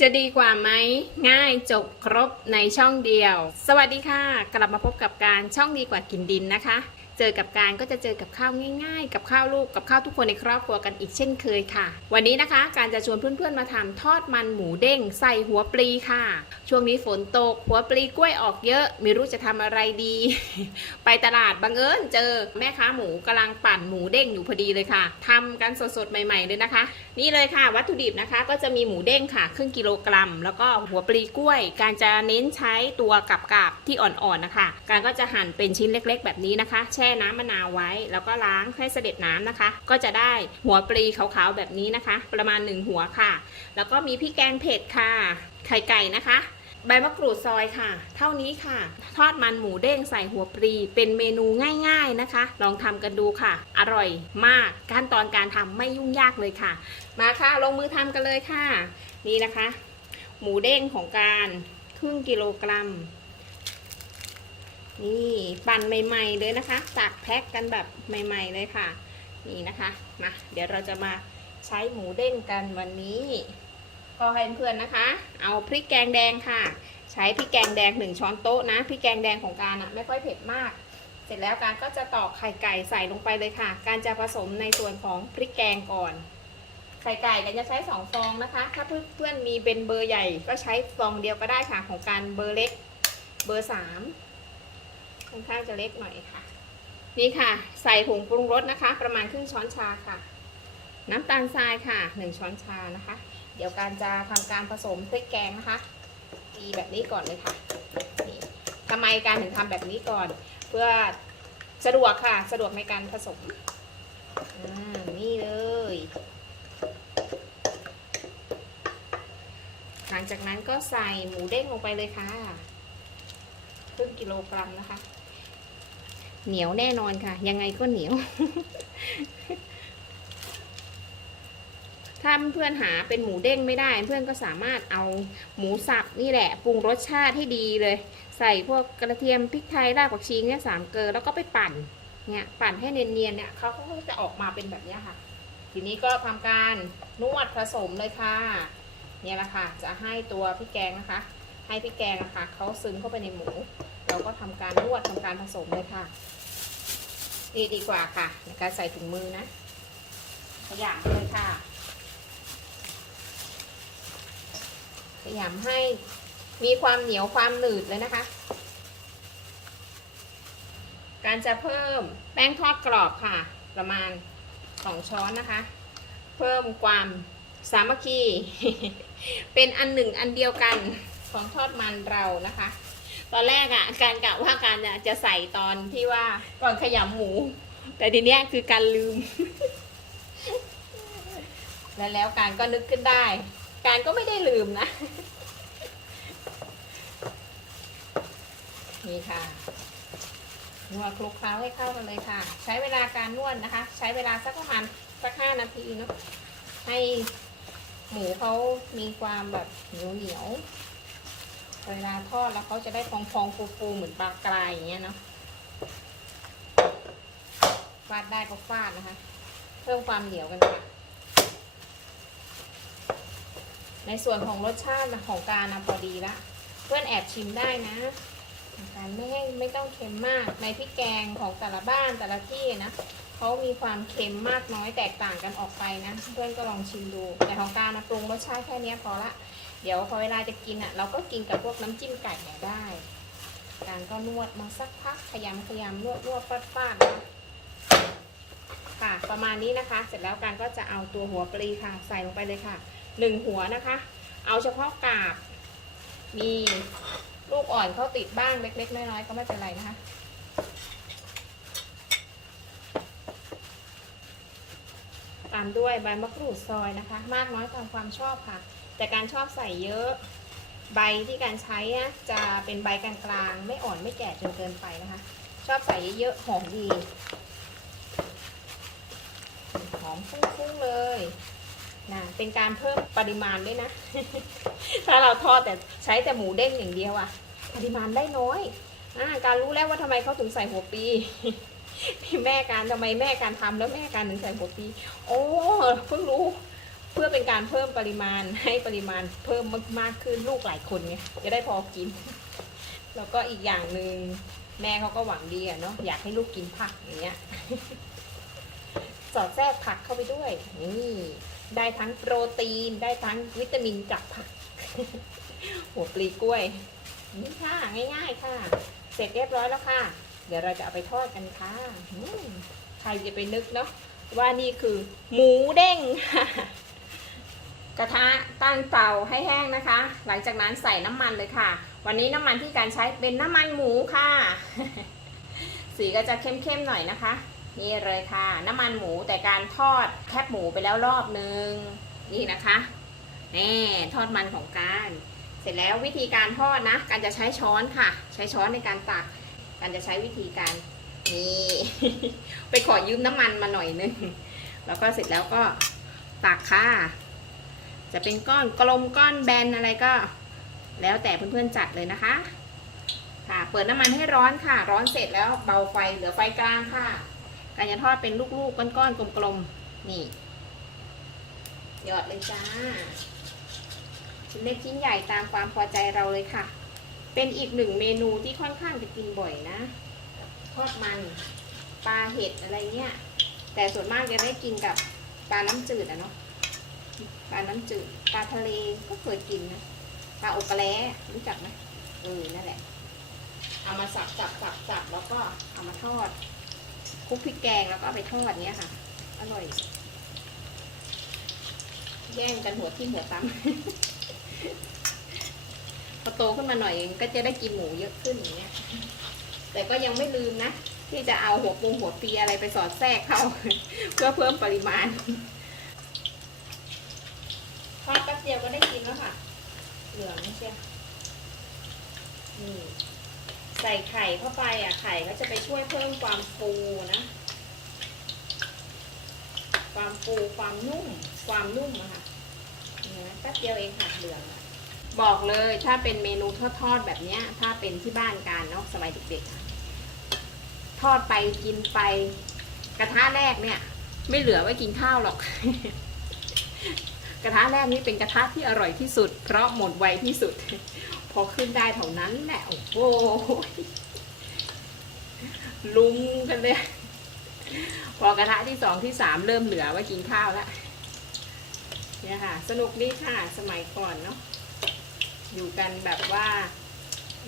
จะดีกว่าไหมง่ายจบครบในช่องเดียว สวัสดีค่ะ กลับมาพบกับการช่องดีกว่ากินดินนะคะ เจอกับการก็จะเจอกับข้าวง่าย ๆ กับข้าวลูกกับข้าวทุกคนในครอบครัวกันอีกเช่นเคยค่ะ วันนี้นะคะ การจะชวนเพื่อนๆมาทำทอดมันหมูเด้งใส่หัวปลีค่ะ ช่วงนี้ฝนตกหัวปลีกล้วยออกเยอะไม่รู้จะทำอะไรดี ไปตลาดบังเอิญเจอแม่ค้าหมูกำลังปั่นหมูเด้งอยู่พอดีเลยค่ะทำกันสดๆใหม่ ๆเลยนะคะ นี่เลยค่ะ วัตถุดิบนะคะก็จะมีหมูเด้งค่ะครึ่งกิโลกรัม แล้วก็หัวปลีกล้วย การจะเน้นใช้ตัวกับกาบที่อ่อนๆนะคะ การก็จะหั่นเป็นชิ้นเล็ก ๆ แบบนี้นะคะแช่ช่น้ำมะนาวไว้ แล้วก็ล้างให้เสด็จน้ำนะคะ ก็จะได้หัวปลีขาวๆแบบนี้นะคะ ประมาณหนึ่งหัวค่ะ แล้วก็มีพริกแกงเผ็ดค่ะ ไข่ไก่นะคะใบมะกรูดซอยค่ะ เท่านี้ค่ะ ทอดมันหมูเด้งใส่หัวปลีเป็นเมนูง่ายๆนะคะ ลองทำกันดูค่ะ อร่อยมากขั้นตอนการทำไม่ยุ่งยากเลยค่ะ มาค่ะลงมือทำกันเลยค่ะ นี่นะคะ หมูเด้งของการครึ่งกิโลกรัม นี่ปั่นใหม่ ๆ เลยนะคะตักแพ็คกันแบบใหม่ ๆ เลยค่ะ นี่นะคะมาเดี๋ยวเราจะมาใช้หมูเด้งกันวันนี้ ก็ให้เพื่อนๆนะคะ เอาพริกแกงแดงค่ะ ใช้พริกแกงแดงหนึ่งช้อนโต๊ะนะพริกแกงแดงของการอะไม่ค่อยเผ็ดมาก เสร็จแล้วการก็จะตอกไข่ไก่ใส่ลงไปเลยค่ะ การจะผสมในส่วนของพริกแกงก่อนไข่ไก่กันจะใช้สองฟองนะคะ ถ้าเพื่อนๆมีเป็นเบอร์ใหญ่ก็ใช้ฟองเดียวก็ได้ค่ะ ของการเบอร์เล็ก เบอร์สาม ค่อนข้างจะเล็กหน่อยค่ะ นี่ค่ะ ใส่ผงปรุงรสนะคะ ประมาณครึ่งช้อนชาค่ะ น้ำตาลทรายค่ะหนึ่งช้อนชานะคะ เดี๋ยวการจะทำการผสมพริกแกงนะคะตีแบบนี้ก่อนเลยค่ะนี่ทำไมการถึงทำแบบนี้ก่อน เพื่อสะดวกค่ะ สะดวกในการผสมอ่านี่เลยหลังจากนั้นก็ใส่หมูเด้งลงไปเลยค่ะครึ่งกิโลกรัมนะคะ เหนียวแน่นอนค่ะ ยังไงก็เหนียว ถ้าเพื่อนหาเป็นหมูเด้งไม่ได้ เพื่อนก็สามารถเอาหมูสับนี่แหละปรุงรสชาติให้ดีเลย ใส่พวกกระเทียมพริกไทยรากผักชีเนี่ยสามเกลือแล้วก็ไปปั่นเนี่ยปั่นให้เนียนๆเนี่ยเขาก็จะออกมาเป็นแบบนี้ค่ะ ทีนี้ก็ทำการนวดผสมเลยค่ะ เนี่ยแหละค่ะ จะให้ตัวพริกแกงนะคะ ให้พริกแกงนะคะเขาซึมเข้าไปในหมู เราก็ทำการนวดทำการผสมเลยค่ะ ดีดีกว่าค่ะในการใส่ถุงมือนะขยำเลยค่ะ ขยำให้มีความเหนียวความหนืดเลยนะคะ การจะเพิ่มแป้งทอดกรอบค่ะ ประมาณ2ช้อนนะคะ เพิ่มความสามัคคี เป็นอันหนึ่งอันเดียวกันของทอดมันเรานะคะ ตอนแรกอะ่ะ การกะว่าการจะจะใส่ตอนที่ว่าก่อนขยำหมู แต่ทีเนี้ยคือการลืม แล้วแล้วการก็นึกขึ้นได้ การก็ไม่ได้ลืมนะ นี่ค่ะนวดคลุกเคล้าให้เข้ากันเลยค่ะ ใช้เวลาการนวดนะคะ ใช้เวลาสักประมาณสักห้านาทีเนาะให้หมูเขามีความแบบเหนียวเหนียว เวลาทอดแล้วเขาจะได้ฟองฟองๆฟูๆเหมือนปลากรายอย่างเงี้ยเนาะฟาดได้ก็ฟาดนะคะ เพิ่มความเหนียวกันค่ะ ในส่วนของรสชาติของการนะพอดีละ เพื่อนแอบชิมได้นะการไม่ให้ไม่ต้องเค็มมาก ในพริกแกงของแต่ละบ้านแต่ละที่นะเขามีความเค็มมากน้อยแตกต่างกันออกไปนะ เพื่อนก็ลองชิมดู แต่ของการนะปรุงรสชาติแค่เนี้ยพอละ เดี๋ยวพอเวลาจะกินอะ เราก็กินกับพวกน้ำจิ้มไก่เนี่ยได้ การก็นวดมาสักพักขยำขยำนวดนวดฟาดฟาดนะค่ะ ประมาณนี้นะคะ เสร็จแล้วการก็จะเอาตัวหัวปลีค่ะ ใส่ลงไปเลยค่ะหนึ่งหัวนะคะ เอาเฉพาะกาบ มีลูกอ่อนเขาติดบ้างเล็ก ๆ น้อยๆก็ไม่เป็นไรนะคะตามด้วยใบมะกรูดซอยนะคะ มากน้อยตามความชอบค่ะ แต่การชอบใส่เยอะ ใบที่การใช้อะจะเป็นใบกลางๆไม่อ่อนไม่แก่จนเกินไปนะคะ ชอบใส่เยอะๆหอมดีหอมฟุ้งๆเลยนะเป็นการเพิ่มปริมาณด้วยนะ ถ้าเราทอดแต่ใช้แต่หมูเด้งอย่างเดียวอะปริมาณได้น้อยอการรู้แล้วว่าทำไมเขาถึงใส่หัวปีแม่การทำไมแม่การทำแล้วแม่การถึงใส่หัวปี โอ้เพิ่งรู้ เพื่อเป็นการเพิ่มปริมาณให้ปริมาณเพิ่มมากๆขึ้นลูกหลายคนไงจะได้พอกิน แล้วก็อีกอย่างหนึ่งแม่เขาก็หวังดีอะเนาะอยากให้ลูกกินผักอย่างเงี้ยสอดแทรกผักเข้าไปด้วย นี่ได้ทั้งโปรตีนได้ทั้งวิตามินจากผัก หัวปลีกล้วย นี่ค่ะง่าย ๆ ค่ะ เสร็จเรียบร้อยแล้วค่ะ เดี๋ยวเราจะเอาไปทอดกันค่ะใครจะไปนึกเนาะว่านี่คือ หมูเด้งค่ะ กระทะตั้งเตาให้แห้งนะคะ หลังจากนั้นใส่น้ำมันเลยค่ะ วันนี้น้ำมันที่การใช้เป็นน้ำมันหมูค่ะ สีก็จะเข้มๆหน่อยนะคะ นี่เลยค่ะ น้ำมันหมูแต่การทอดแคบหมูไปแล้วรอบนึง นี่นะคะนี่ทอดมันของการ เสร็จแล้ววิธีการทอดนะ การจะใช้ช้อนค่ะ ใช้ช้อนในการตัก การจะใช้วิธีการนี่ไปขอยืมน้ำมันมาหน่อยนึง แล้วก็เสร็จแล้วก็ตักค่ะ จะเป็นก้อนกลมก้อนแบนอะไรก็ แล้วแต่เพื่อนๆจัดเลยนะคะ ค่ะ เปิดน้ำมันให้ร้อนค่ะ ร้อนเสร็จแล้วเบาไฟเหลือไฟกลางค่ะการจะทอดเป็นลูกๆก้อนๆกลมๆนี่หยอดเลยจ้าชิ้นเล็กชิ้นใหญ่ตามความพอใจเราเลยค่ะ เป็นอีกหนึ่งเมนูที่ค่อนข้างจะกินบ่อยนะทอดมันปลาเห็ดอะไรเงี้ยแต่ส่วนมากจะได้กินกับปลาน้ำจืดอะเนาะ ปลาน้ำจืดปลาทะเลก็เคยกินนะปลาอกกระแลรู้จักไหมเออนั่นแหละ เอามาสับสับสับสับแล้วก็เอามาทอดคลุกพริกแกงแล้วก็ไปทอดเนี้ยค่ะ อร่อย แย่งกันหัวที่หัวซ้ำพอโตขึ้นมาหน่อยก็จะได้กินหมูเยอะขึ้นอย่างเงี้ย แต่ก็ยังไม่ลืมนะที่จะเอาหัวปรุงหัวปีอะไรไปสอดแทรกเข้า เพื่อเพิ่มปริมาณ ทอดแป๊บเดียวก็ได้กินแล้วค่ะ เหลืองไม่ใช่นี่ใส่ไข่เข้าไปอะไข่ก็จะไปช่วยเพิ่มความฟูนะ ความฟูความนุ่ม ความนุ่มอะค่ะเนี่ยแป๊บเดียวเองค่ะเหลืองบอกเลยถ้าเป็นเมนูทอดๆแบบเนี้ยถ้าเป็นที่บ้านการเนาะสมัยเด็กๆทอดไปกินไปกระทะแรกเนี่ย ไม่เหลือไว้กินข้าวหรอก กระทะแรกนี่เป็นกระทะที่อร่อยที่สุด เพราะหมดไวที่สุด พอขึ้นได้เท่านั้นแหละโอ้โหลุมกันเลยพอกระทะที่สองที่สามเริ่มเหลือไว้กินข้าวแล้วเนี่ยค่ะ สนุกดีค่ะสมัยก่อนเนาะอยู่กันแบบว่า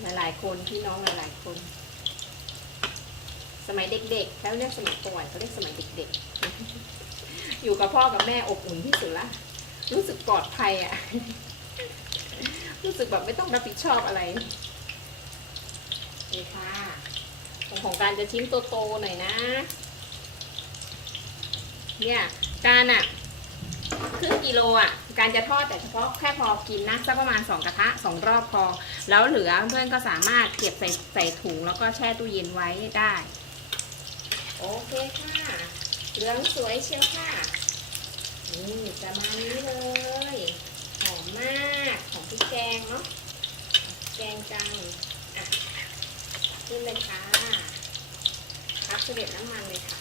หลายๆคนพี่น้องหลายๆคน สมัยเด็กๆแล้วเรียกสมัยก่อนเขาเรียกสมัยเด็กๆ อยู่กับพ่อกับแม่อบอุ่นที่สุดละ รู้สึกปลอดภัยอะรู้สึกแบบไม่ต้องรับผิดชอบอะไรนี่ค่ะของของการจะชิ้นโตๆหน่อยนะ เนี่ยการอะครึ่งกิโลอะการจะทอดแต่เฉพาะแค่พอกินนะสักประมาณสองกระทะสองรอบพอ แล้วเหลือเพื่อนก็สามารถเก็บใส่ใส่ถุงแล้วก็แช่ตู้เย็นไว้ได้ โอเคค่ะ เหลืองสวยเชียวค่ะ นี่ประมาณนี้เลยหอมมากของพริกแกงเนาะแกงจังอะขึ้นเลยค่ะพักเสด็จน้ำมันเลยค่ะ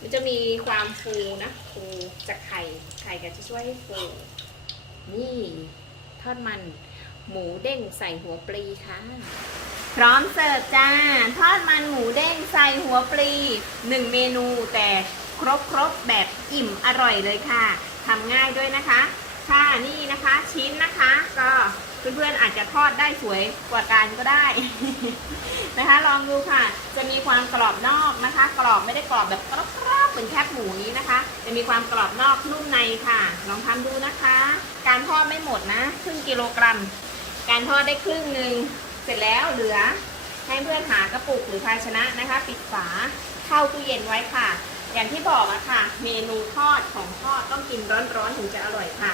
มันจะมีความฟูนะฟูจากไข่ไข่ก็จะช่วยให้ฟูนี่ทอดมันหมูเด้งใส่หัวปลีค่ะ พร้อมเสิร์ฟจ้า ทอดมันหมูเด้งใส่หัวปลีหนึ่งเมนูแต่ ครบครบแบบอิ่มอร่อยเลยค่ะทำง่ายด้วยนะคะ ค่ะนี่นะคะชิ้นนะคะ ก็เพื่อนๆอาจจะทอดได้สวยกว่ากันก็ได้นะคะ ลองดูค่ะ จะมีความกรอบนอกนะคะ กรอบไม่ได้กรอบแบบกรอบๆเหมือนแคบหมูนี้นะคะ จะมีความกรอบนอกนุ่มในค่ะ ลองทำดูนะคะ การทอดไม่หมดนะครึ่งกิโลกรัม การทอดได้ครึ่งหนึ่งเสร็จแล้วเหลือให้เพื่อนหากระปุกหรือภาชนะนะคะ ปิดฝาเข้าตู้เย็นไว้ค่ะ อย่างที่บอกอะค่ะ เมนูทอดของทอดต้องกินร้อนๆถึงจะอร่อยค่ะ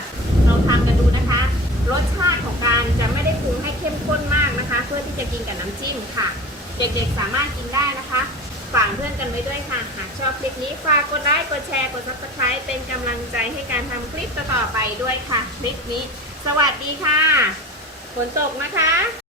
ลองทำกันดูนะคะ รสชาติของการจะไม่ได้ปรุงให้เข้มข้นมากนะคะ เพื่อที่จะกินกับน้ำจิ้มค่ะ เด็กๆสามารถกินได้นะคะฝากเพื่อนกันไว้ด้วยค่ะ หากชอบคลิปนี้ฝากกดไลค์กดแชร์กด subscribe เป็นกำลังใจให้การทำคลิปต่อๆไปด้วยค่ะ คลิปนี้ สวัสดีค่ะฝนตกนะคะ